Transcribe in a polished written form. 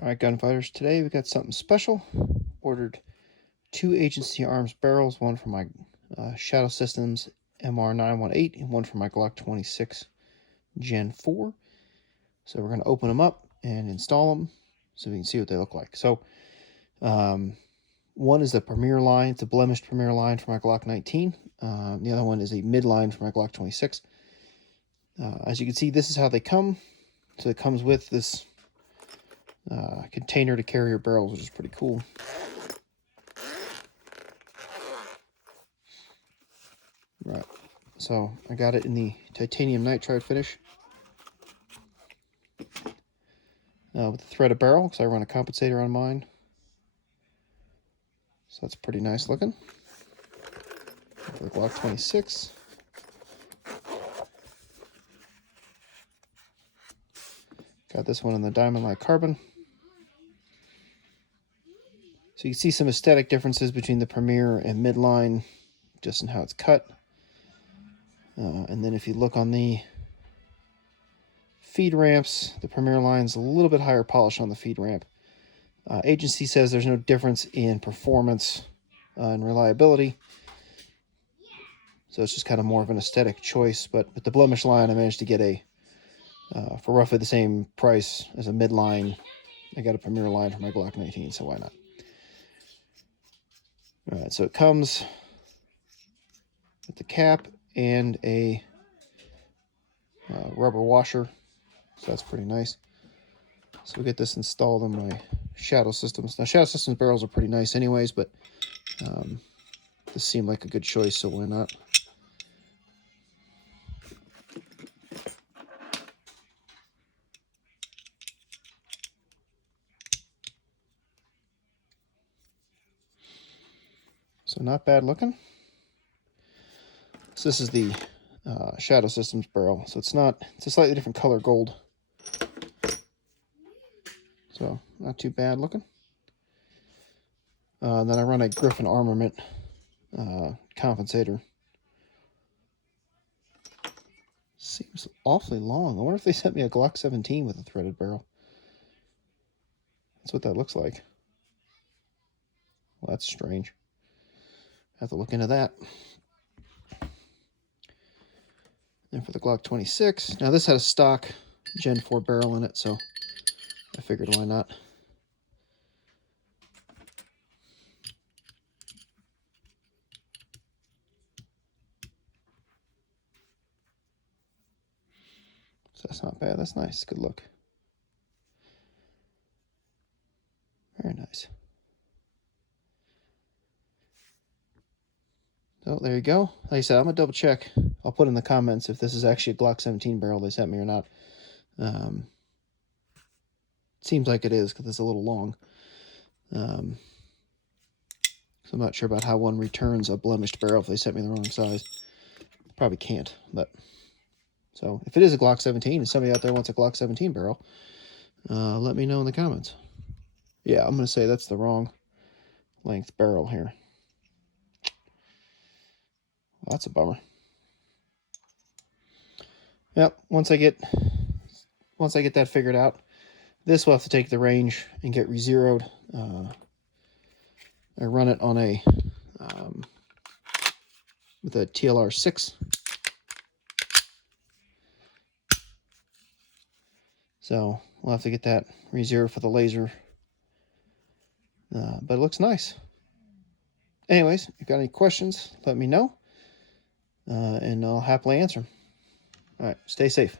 All right, gunfighters, today we got something special. Ordered 2 agency arms barrels, one for my Shadow Systems MR918 and one for my Glock 26 Gen 4. So we're going to open them up and install them so we can see what they look like. So one is the Premier line. It's a Blemished Premier line for my Glock 19. The other one is a mid-line for my Glock 26. As you can see, this is how they come. So it comes with this container to carry your barrels, which is pretty cool. Right, so I got it in the titanium nitride finish with the threaded barrel because I run a compensator on mine. So that's pretty nice looking. For the Glock 26. Got this one in the diamond like carbon. So you can see some aesthetic differences between the Premier and midline, just in how it's cut. And then if you look on the feed ramps, the Premier line's a little bit higher polish on the feed ramp. Agency says there's no difference in performance and reliability. So it's just kind of more of an aesthetic choice. But with the Blemished line, I managed to get a, for roughly the same price as a midline, I got a Premier line for my Glock 19, so why not? All right, so it comes with the cap and a rubber washer, so that's pretty nice. So we'll get this installed on my Shadow Systems. Now, Shadow Systems barrels are pretty nice anyways, but this seemed like a good choice, so why not? So not bad looking. So this is the Shadow Systems barrel. So it's a slightly different color gold. So not too bad looking. Then I run a Griffin Armament compensator. Seems awfully long. I wonder if they sent me a Glock 17 with a threaded barrel. That's what that looks like. Well, that's strange. Have to look into that. And for the Glock 26, now this had a stock Gen 4 barrel in it, so I figured why not. So that's not bad. That's nice. Good look. Very nice. So there you go. Like I said, I'm going to double check. I'll put in the comments if this is actually a Glock 17 barrel they sent me or not. Seems like it is because it's a little long. So I'm not sure about how one returns a blemished barrel if they sent me the wrong size. Probably can't, but... So if it is a Glock 17 and somebody out there wants a Glock 17 barrel, let me know in the comments. Yeah, I'm going to say that's the wrong length barrel here. Well, that's a bummer. Yep, once I get that figured out, this will have to take the range and get re-zeroed. I run it on a with a TLR-6. So we'll have to get that re-zeroed for the laser. But it looks nice. Anyways, if you've got any questions, let me know. And I'll happily answer them. All right, stay safe.